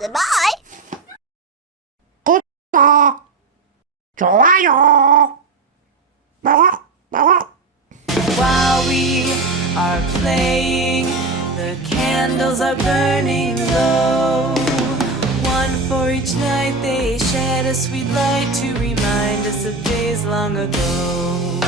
Goodbye. 구독, 좋아요. While we are playing, the candles are burning low. One for each night, they shed a sweet light to remind us of days long ago.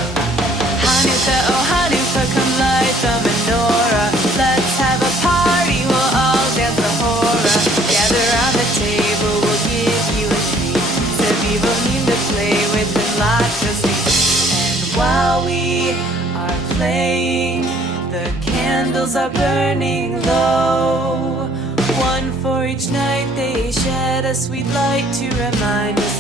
Hanukkah, oh Hanukkah, come light the menorah. Let's have a party, we'll all dance the hora. Gather around the table, we'll give you a treat. Sevivim to play with and lots of sweets. And while we are playing, the candles are burning low. One for each night, they shed a sweet light to remind us